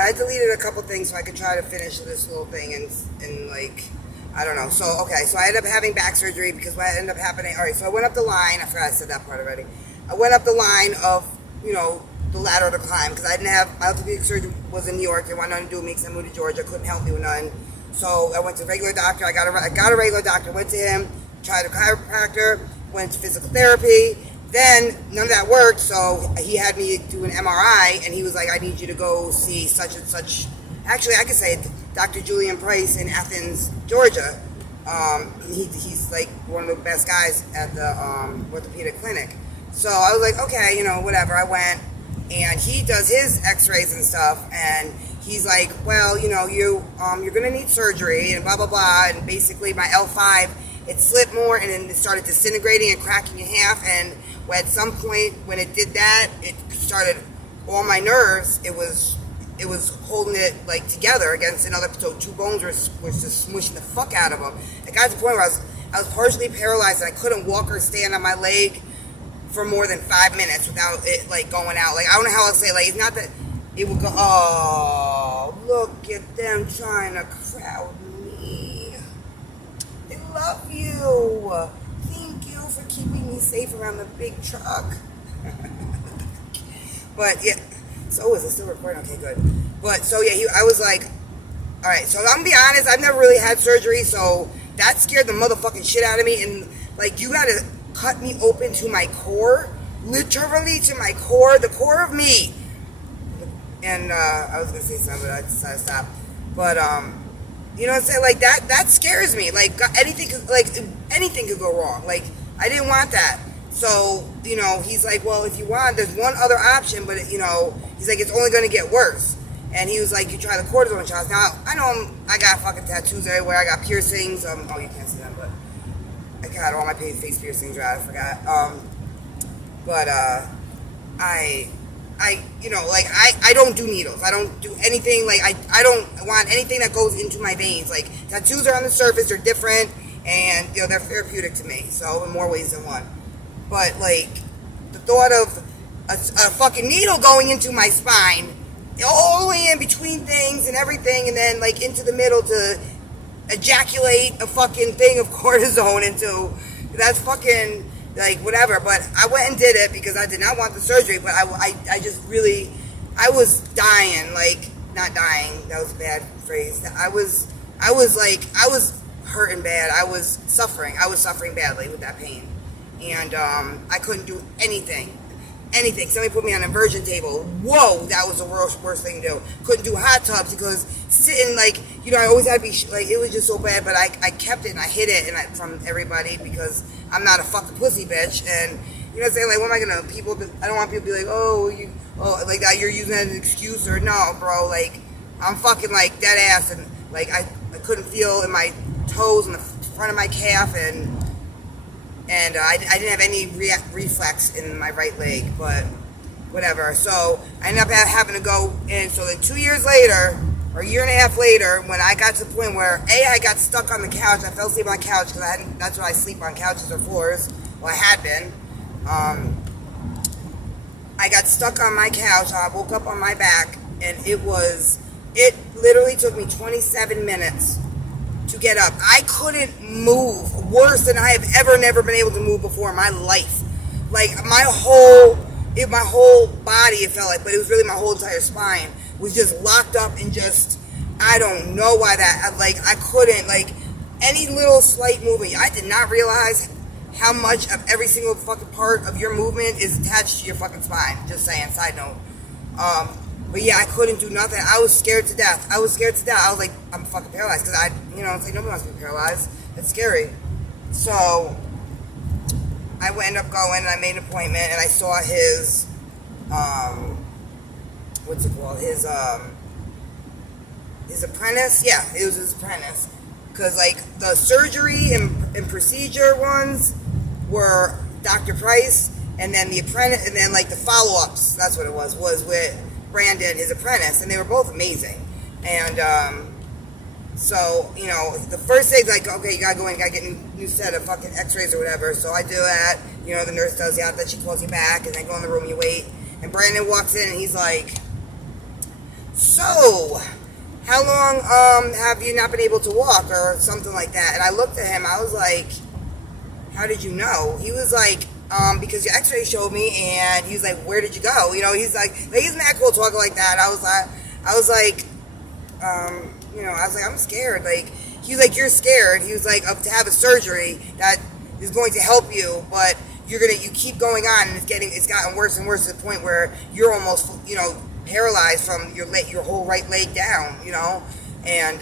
I deleted a couple things so I could try to finish this little thing and like, I don't know. So, okay, so I ended up having back surgery because what ended up happening, all right, so I went up the line. I forgot I said that part already. I went up the line of, the ladder to climb because I didn't have, my orthopedic surgeon was in New York. They wanted nothing to do with me because I moved to Georgia. Couldn't help me with nothing. So I went to a regular doctor. I got a regular doctor, went to him, tried a chiropractor, went to physical therapy. Then none of that worked, so he had me do an MRI, and he was like, I need you to go see such and such. Actually, I could say Dr. Julian Price in Athens, Georgia. He's like one of the best guys at the orthopedic clinic. So I was like, okay, whatever. I went, and he does his x-rays and stuff, and he's like, well, you're going to need surgery, and blah, blah, blah. And basically my L5, it slipped more, and then it started disintegrating and cracking in half, and at some point when it did that, it started, all my nerves, it was holding it like together against another, so two bones were just smushing the fuck out of them. It got to the point where I was partially paralyzed and I couldn't walk or stand on my leg for more than 5 minutes without it like going out. Like, I don't know how else to say, like, it's not that it would go, oh, look at them trying to crowd me. They love you. Thank you for keeping me safe around the big truck. But yeah, so is it still recording? Okay, good. But so yeah, I was like, all right. So I'm gonna be honest, I've never really had surgery, so that scared the motherfucking shit out of me. And like, you gotta cut me open to my core, literally to my core, the core of me. And I was gonna say something, but I decided to stop. But you know what I'm saying? Like that scares me. Like anything could go wrong. Like, I didn't want that. So, he's like, well, if you want, there's one other option, but he's like, it's only gonna get worse. And he was like, you try the cortisone shots. Now, I know I got fucking tattoos everywhere. I got piercings. Oh, you can't see them, but I got all my face piercings right. I forgot. But I don't do needles. I don't do anything. Like, I don't want anything that goes into my veins. Like, tattoos are on the surface. They're different. And, they're therapeutic to me. So, in more ways than one. But, like, the thought of a fucking needle going into my spine, all the way in between things and everything, and then, like, into the middle to ejaculate a fucking thing of cortisone into, that's fucking, like, whatever. But I went and did it because I did not want the surgery, but I just really, I was dying, like, not dying, that was a bad phrase. I was hurting bad. I was suffering badly with that pain. And I couldn't do anything. Somebody put me on an inversion table. Whoa, that was the worst thing to do. Couldn't do hot tubs because sitting, like, I always had to be, like, it was just so bad, but I kept it and I hid it from everybody because I'm not a fucking pussy bitch. And, you know what I'm saying? Like, what am I going to, I don't want people to be like, like that, you're using that as an excuse, or no, bro, like, I'm fucking, like, dead ass, and, like, I couldn't feel in my toes and the front of my calf, and I didn't have any reflex in my right leg, but whatever. So I ended up having to go in. So then 2 years later, or a year and a half later, when I got to the point where I got stuck on the couch. I fell asleep on the couch because that's what I sleep on, couches or floors. Well, I had been. I got stuck on my couch. I woke up on my back, and it literally took me 27 minutes to get up. I couldn't move worse than I have never been able to move before in my life. Like, my whole body, it felt like, but it was really my whole entire spine was just locked up and just, I don't know why that, like, I couldn't, like, any little slight movement. I did not realize how much of every single fucking part of your movement is attached to your fucking spine. Just saying, side note. But yeah, I couldn't do nothing. I was scared to death. I was like, I'm fucking paralyzed. Because it's like, nobody wants to be paralyzed. It's scary. So, I ended up going and I made an appointment and I saw his, what's it called? His apprentice? Yeah, it was his apprentice. Because, like, the surgery and procedure ones were Dr. Price, and then the apprentice, and then, like, the follow-ups, that's what it was with Brandon, his apprentice, and they were both amazing. And so, the first thing's like, okay, you gotta go in, you gotta get a new set of fucking x-rays or whatever. So I do that, the nurse does that, then she calls you back, and then go in the room, you wait. And Brandon walks in, and he's like, so how long have you not been able to walk or something like that? And I looked at him, I was like, how did you know? He was like, because your x-ray showed me, and he was like, where did you go? You know, he's like he's mad cool talking like that. I was like, I'm scared. Like, he was like, you're scared. He was like, to have a surgery that is going to help you, but you keep going on, and it's gotten worse and worse to the point where you're almost, paralyzed from your whole right leg down, and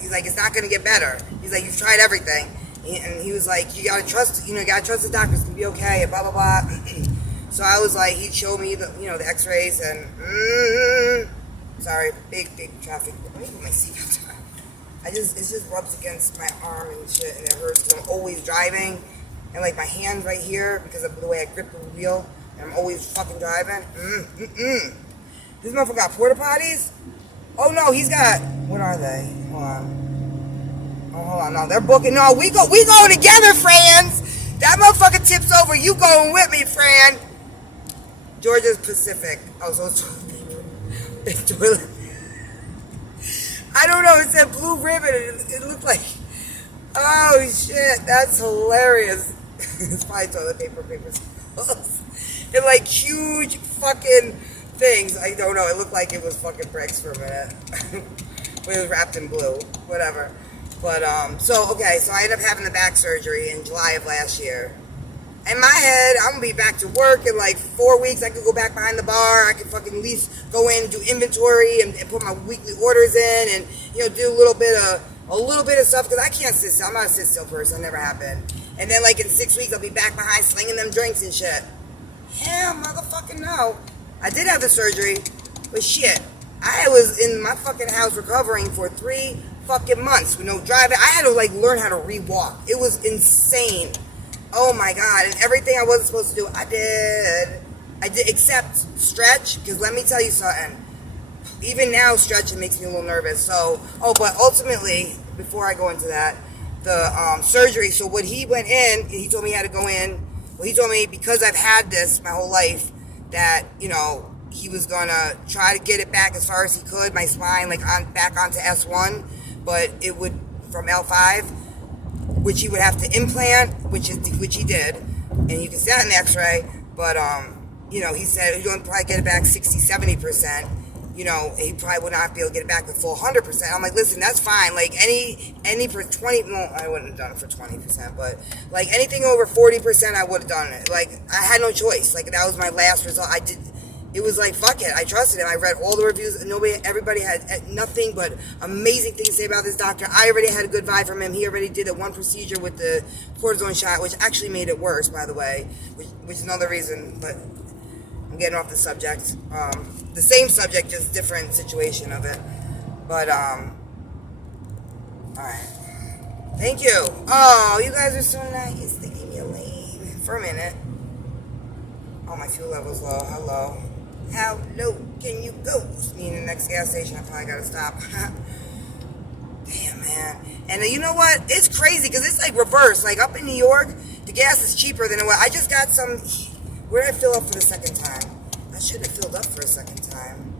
he's like, it's not going to get better. He's like, you've tried everything. And he was like, you gotta trust the doctors, it's gonna be okay, and blah blah blah. So I was like, he'd show me the x-rays, and sorry, big traffic. Let me put my seatbelt on. It just rubs against my arm and shit, and it hurts because I'm always driving, and like my hands right here because of the way I grip the wheel, and I'm always fucking driving. This motherfucker got porta potties? Oh no, he's got, what are they? Hold on. Oh, hold on, no, they're booking. No, we go together, friends. That motherfucker tips over. You going with me, friend? Georgia's Pacific. Oh, so it's toilet. I don't know. It said Blue Ribbon. It looked like. Oh shit, that's hilarious. It's probably toilet paper. It's like huge fucking things. I don't know. It looked like it was fucking bricks for a minute, but it was wrapped in blue. Whatever. But, so I ended up having the back surgery in July of last year. In my head, I'm going to be back to work in like 4 weeks. I could go back behind the bar. I could fucking at least go in and do inventory and put my weekly orders in and, do a little bit of stuff because I can't sit still. I'm not a sit still person. It never happened. And then like in 6 weeks, I'll be back behind slinging them drinks and shit. Hell, motherfucking no. I did have the surgery, but shit. I was in my fucking house recovering for 3 fucking months with no driving. I had to like learn how to re-walk. It was insane. Oh my god. And everything I wasn't supposed to do, I did except stretch, because let me tell you something. Even now stretching makes me a little nervous. So, but ultimately, before I go into that, the surgery, so when he went in, he told me he had to go in. Well, he told me because I've had this my whole life that, he was gonna try to get it back as far as he could, my spine, like back onto S1, but it would from L5, which he would have to implant, which he did, and you can see that in the X-ray. But he said he's gonna probably get it back 60-70%. He probably would not be able to get it back the full 100%. I'm like, listen, that's fine. Like any for 20, no, I wouldn't have done it for 20%, but like anything over 40%, I would have done it. Like I had no choice. Like that was my last result. I did. It was like, fuck it. I trusted him. I read all the reviews. Everybody had nothing but amazing things to say about this doctor. I already had a good vibe from him. He already did that one procedure with the cortisone shot, which actually made it worse, by the way, which is another reason, but I'm getting off the subject. The same subject, just different situation of it. But, alright. Thank you. Oh, you guys are so nice. They gave me a lane for a minute. Oh, my fuel level's low. Hello. How low can you go? Meaning the next gas station, I probably gotta stop. Damn, man. And you know what? It's crazy because it's like reverse. Like up in New York, the gas is cheaper than it was. I just got some. Where did I fill up for the second time? I should have filled up for a second time.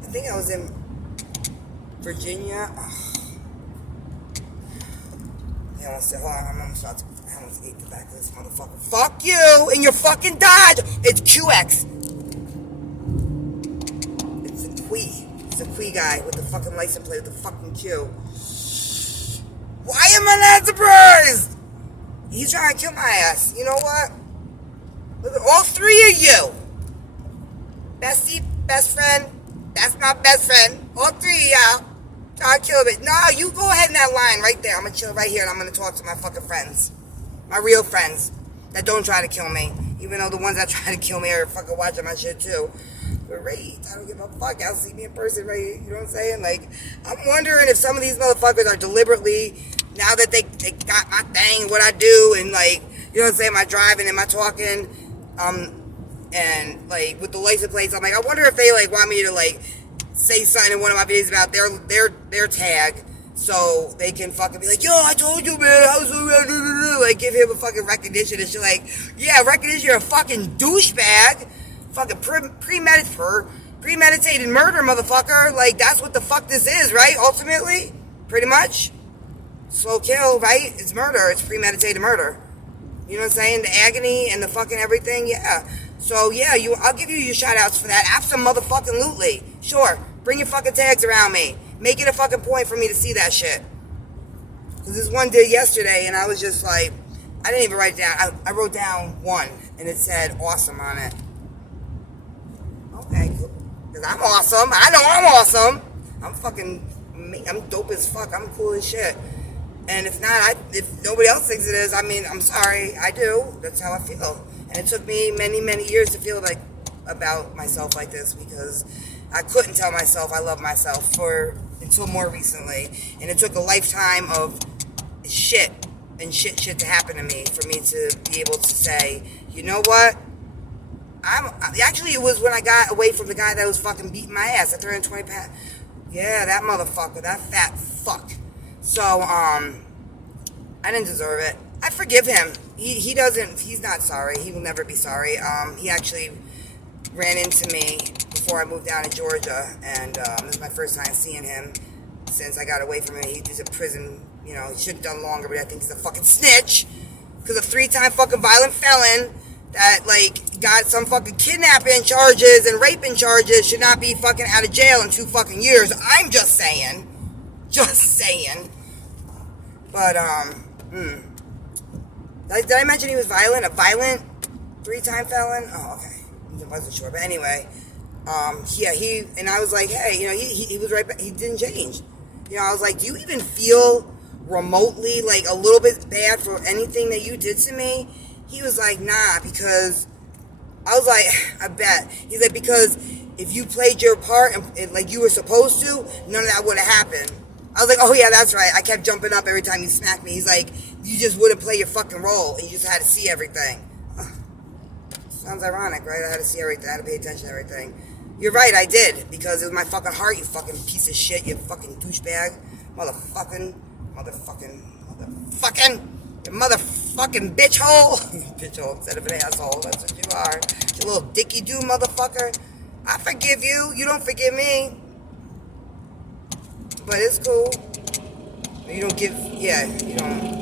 I think I was in Virginia. Oh. Yeah, hold on. I'm almost about to. I almost ate the back of this motherfucker. Fuck you and your fucking Dodge. It's QX. It's a Qui. It's a Qui guy with the fucking license plate with the fucking Q. Why am I not surprised? He's trying to kill my ass. You know what? Look at all three of you. Bestie, best friend. That's my best friend. All three of y'all. Trying to kill me. No, you go ahead in that line right there. I'm going to chill right here and I'm going to talk to my fucking friends. My real friends that don't try to kill me. Even though the ones that try to kill me are fucking watching my shit too. But right, I don't give a fuck. Y'all see me in person right here. You know what I'm saying? Like, I'm wondering if some of these motherfuckers are deliberately, now that they got my thing, what I do, and like, you know what I'm saying, my driving and my talking, and like with the license plates, I'm like, I wonder if they like want me to like say something in one of my videos about their tag, so they can fucking be like, yo, I told you, man, I was so, like, give him a fucking recognition and shit. Like, yeah, recognition, you're a fucking douchebag, fucking premeditated premeditated murder, motherfucker. Like, that's what the fuck this is, right? Ultimately, pretty much. Slow kill, right? It's murder. It's premeditated murder. You know what I'm saying? The agony and the fucking everything, yeah. So, yeah, I'll give you your shout-outs for that. Abso-motherfucking-lutely. Sure. Bring your fucking tags around me. Make it a fucking point for me to see that shit. Because this one did yesterday, and I was just like, I didn't even write it down. I wrote down one, and it said awesome on it. Okay, cool. Because I'm awesome. I know I'm awesome. I'm dope as fuck. I'm cool as shit. And if not, if nobody else thinks it is, I mean, I'm sorry. I do. That's how I feel. And it took me many, many years to feel like about myself like this, because I couldn't tell myself I love myself until more recently. And it took a lifetime of shit and shit to happen to me for me to be able to say, you know what? Actually, it was when I got away from the guy that was fucking beating my ass at 320 pounds. Yeah, that motherfucker, that fat fuck. So, I didn't deserve it. I forgive him. He's not sorry. He will never be sorry. He actually ran into me before I moved down to Georgia, and this is my first time seeing him since I got away from him. He's in prison, you know, he should have done longer, but I think he's a fucking snitch, because a 3-time fucking violent felon that, like, got some fucking kidnapping charges and raping charges should not be fucking out of jail in 2 fucking years. I'm just saying. But, did I mention he was violent? A violent 3-time felon? Oh, okay. I wasn't sure. But anyway, yeah, and I was like, hey, you know, he was right back. He didn't change. You know, I was like, do you even feel remotely, like, a little bit bad for anything that you did to me? He was like, nah, because, I was like, I bet. He's like, because if you played your part and like you were supposed to, none of that would have happened. I was like, oh yeah, that's right. I kept jumping up every time you smacked me. He's like, you just wouldn't play your fucking role, and you just had to see everything. Sounds ironic, right? I had to see everything. I had to pay attention to everything. You're right, I did, because it was my fucking heart, you fucking piece of shit, you fucking douchebag. Motherfucking bitch hole. Bitch hole instead of an asshole. That's what you are. You little dicky-doo motherfucker. I forgive you. You don't forgive me. But it's cool. You don't give, yeah, you don't.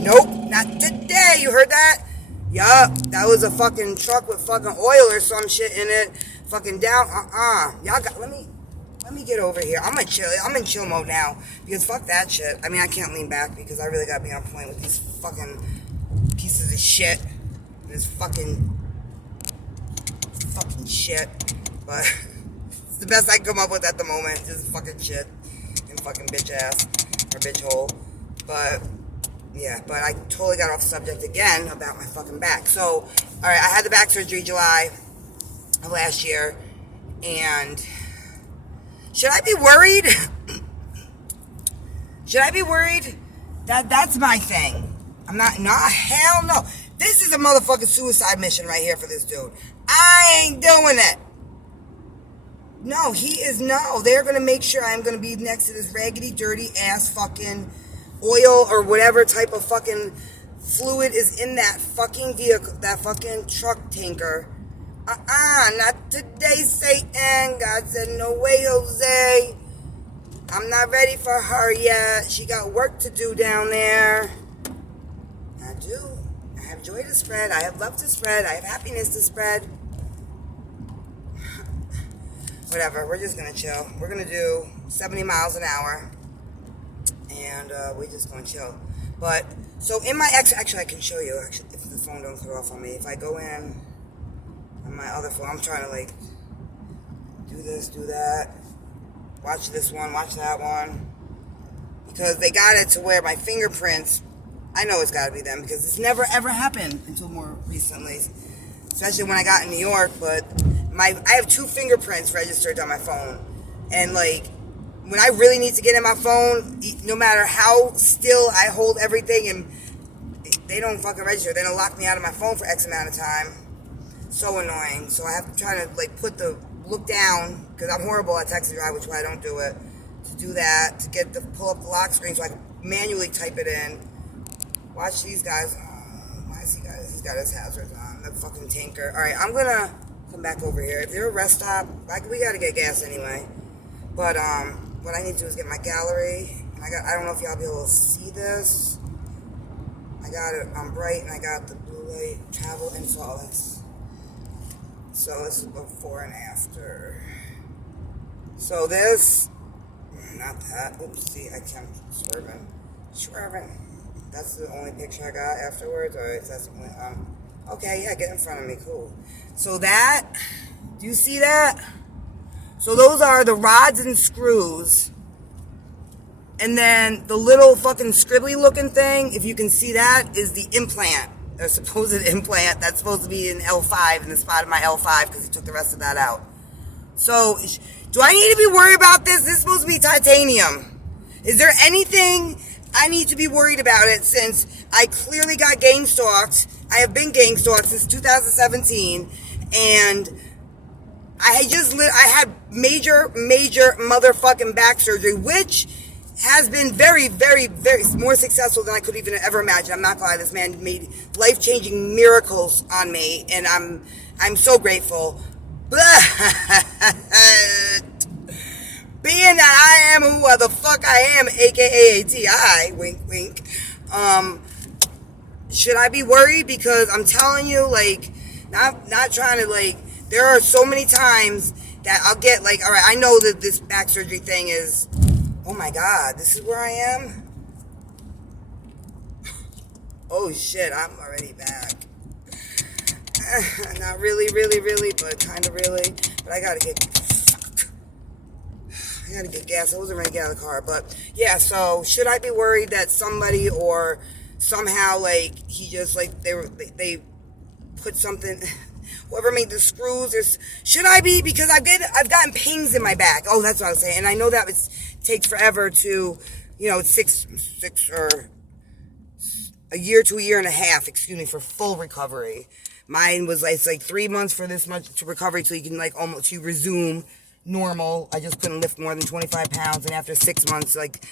Nope, not today. You heard that? Yup, that was a fucking truck with fucking oil or some shit in it. Fucking down, Y'all got, let me get over here. I'm in chill mode now. Because fuck that shit. I mean, I can't lean back because I really gotta be on point with these fucking pieces of shit. This fucking shit. But it's the best I can come up with at the moment. Just fucking shit. And fucking bitch ass. Or bitch hole. But yeah, but I totally got off subject again about my fucking back. So, alright, I had the back surgery July of last year. And should I be worried? Should I be worried? That's my thing. I'm not, hell no. This is a motherfucking suicide mission right here for this dude. I ain't doing it. No, they're gonna make sure I'm gonna be next to this raggedy, dirty ass fucking oil or whatever type of fucking fluid is in that fucking vehicle, that fucking truck tanker. Not today, Satan. God said, no way, Jose. I'm not ready for her yet. She got work to do down there. I do. I have joy to spread. I have love to spread. I have happiness to spread. Whatever. We're just going to chill. We're going to do 70 miles an hour. And we're just going to chill. But, so in my actually I can show you, actually, if the phone don't cut off on me. If I go in on my other phone, I'm trying to like do this, do that. Watch this one, watch that one. Because they got it to where my fingerprints, I know it's got to be them because it's never ever happened until more recently. Especially when I got in New York, but I have 2 fingerprints registered on my phone. And like, when I really need to get in my phone, no matter how still I hold everything and they don't fucking register, they don't lock me out of my phone for X amount of time. So annoying. So I have to try to like look down, because I'm horrible at text and drive, which is why I don't do it. To do that, to pull up the lock screen so I can manually type it in. Watch these guys. Why is he got his hazards on? The fucking tanker. Alright, I'm gonna come back over here. If there's a rest stop, like, we gotta get gas anyway. But what I need to do is get my gallery. And I don't know if y'all be able to see this. I got it on bright, and I got the blue light travel info. So this is before and after. So this, not that. Oops, see, I can't swerving. That's the only picture I got afterwards, or is that something? Okay, yeah, get in front of me, cool. So that, do you see that? So those are the rods and screws. And then the little fucking scribbly looking thing, if you can see that, is the implant. A supposed implant that's supposed to be in L5, in the spot of my L5, because he took the rest of that out. So, do I need to be worried about this? This is supposed to be titanium. Is there anything I need to be worried about it, since I clearly got gang stalked? I have been gang stalked since 2017, and I had major motherfucking back surgery, which has been very, very, very more successful than I could even ever imagine. I'm not gonna lie, this man made life-changing miracles on me, and I'm so grateful. But being that I am who the fuck I am, aka ATI, wink wink, should I be worried? Because I'm telling you, like, not trying to, like, there are so many times that I'll get, like, all right, I know that this back surgery thing is, oh my God, this is where I am? Oh shit, I'm already back. Not really, but kind of really. But I gotta get gas. I wasn't ready to get out of the car. But yeah, so should I be worried that somebody or somehow, like, he just, like, they put something, whoever made the screws, should I be? Because I've gotten pings in my back. Oh, that's what I was saying. And I know that takes forever to, six or a year to a year and a half, for full recovery. Mine was like, it's like 3 months for this much to recovery till you can, like, almost, you resume normal. I just couldn't lift more than 25 pounds, and after 6 months, like,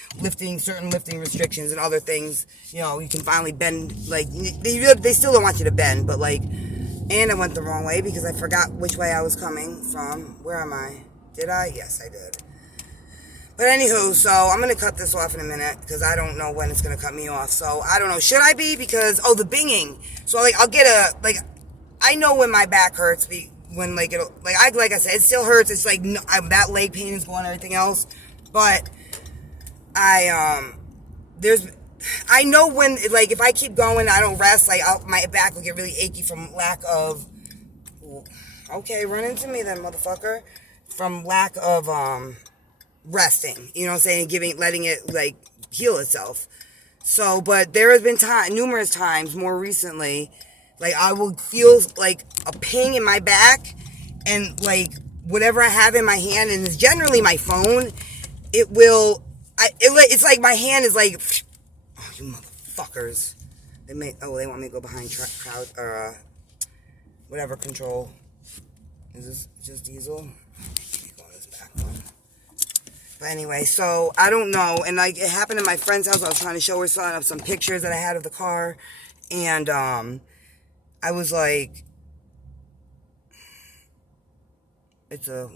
certain lifting restrictions and other things, you can finally bend. Like, they still don't want you to bend, but, like, and I went the wrong way because I forgot which way I was coming from. Where am I? Did I? Yes, I did. But anywho, so I'm going to cut this off in a minute because I don't know when it's going to cut me off. So I don't know. Should I be? Because, the binging. So, like, I'll get I know when my back hurts, when, like, like I said, it still hurts. It's like, no, that leg pain is going and everything else. But I know when, like, if I keep going, I don't rest, like, my back will get really achy from lack of, okay, run into me then, motherfucker. From lack of, resting, you know what I'm saying, letting it, like, heal itself. So, but there has been numerous times more recently, like, I will feel like a ping in my back, and, like, whatever I have in my hand, and it's generally my phone, it's like my hand is like, oh, you motherfuckers, they want me to go behind crowd, or, whatever control. Is this just diesel? Maybe go on this back one. But anyway, so I don't know, and, like, it happened at my friend's house. I was trying to show her some pictures that I had of the car, and I was like, it's a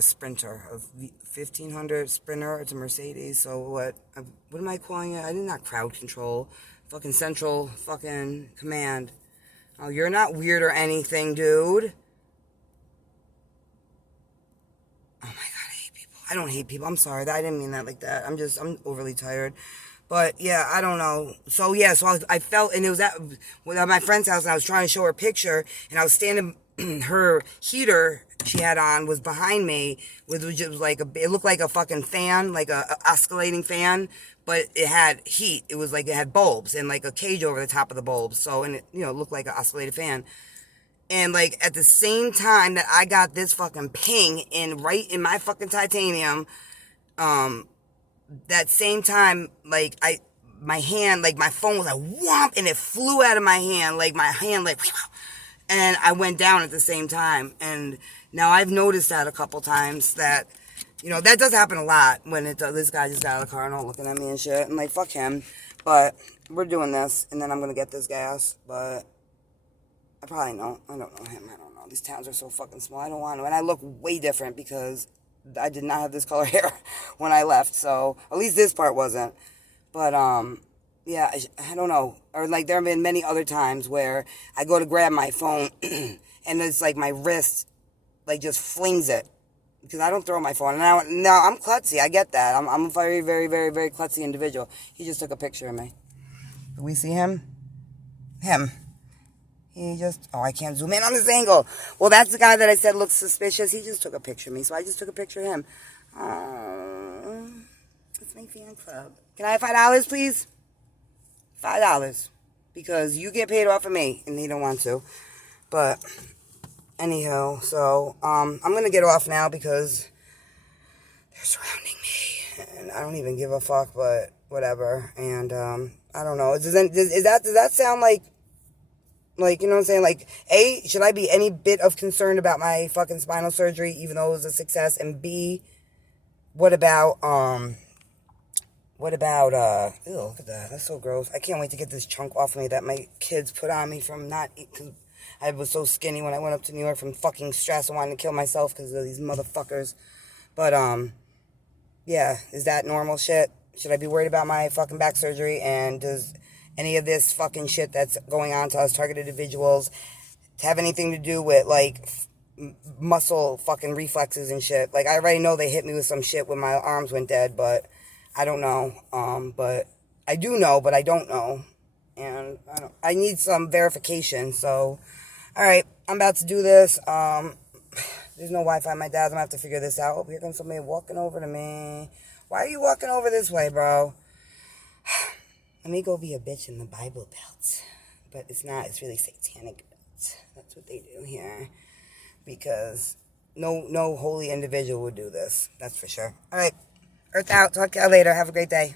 Sprinter, a 1500 Sprinter. It's a Mercedes. So what am I calling it? I did not crowd control, fucking central fucking command. Oh, you're not weird or anything, dude. Oh my God, I hate people. I don't hate people. I'm sorry. I didn't mean that like that. I'm overly tired. But yeah, I don't know. So yeah, I felt, and it was at my friend's house, and I was trying to show her a picture, and I was standing, her heater she had on was behind me, which was just like it looked like a fucking fan, like a oscillating fan, but it had heat. It was like it had bulbs and like a cage over the top of the bulbs. So, and it, looked like an oscillated fan. And, like, at the same time that I got this fucking ping right in my fucking titanium, that same time, like, my hand, like, my phone was like, whomp, and it flew out of my hand, like, and I went down at the same time. And now I've noticed that a couple times that, that does happen a lot when this guy just got out of the car and all looking at me and shit, and, like, fuck him. But we're doing this, and then I'm going to get this gas, but I probably don't. I don't know him. I don't know. these towns are so fucking small. I don't want to. And I look way different because I did not have this color hair when I left. So at least this part wasn't. But yeah, I don't know. Or like there have been many other times where I go to grab my phone and it's like my wrist like just flings it. Because I don't throw my phone. Now I'm klutzy. I get that. I'm a very, very, very, very klutzy individual. He just took a picture of me. Do we see him? Him. He just... Oh, I can't zoom in on this angle. Well, that's the guy that I said looks suspicious. He just took a picture of me. So I just took a picture of him. Oh, it's my fan club. Can I have $5, please? $5. Because you get paid off of me. And he don't want to. But... anyhow, so I'm going to get off now because they're surrounding me. And I don't even give a fuck, but whatever. And I don't know. Does that sound like, you know what I'm saying? Like, A, should I be any bit of concerned about my fucking spinal surgery, even though it was a success? And B, what about, ew, look at that. That's so gross. I can't wait to get this chunk off of me that my kids put on me from not eating. I was so skinny when I went up to New York from fucking stress and wanting to kill myself because of these motherfuckers. But, yeah, is that normal shit? Should I be worried about my fucking back surgery? And does any of this fucking shit that's going on to us targeted individuals have anything to do with, like, muscle fucking reflexes and shit? Like, I already know they hit me with some shit when my arms went dead, but I don't know. But I do know, but I don't know. And I need some verification, so... Alright, I'm about to do this. There's no Wi-Fi at my dad's. I'm going to have to figure this out. Oh, here comes somebody walking over to me. Why are you walking over this way, bro? Let me go be a bitch in the Bible Belt. But it's not. It's really satanic belt. That's what they do here. Because no holy individual would do this. That's for sure. Alright, Earth out. Talk to y'all later. Have a great day.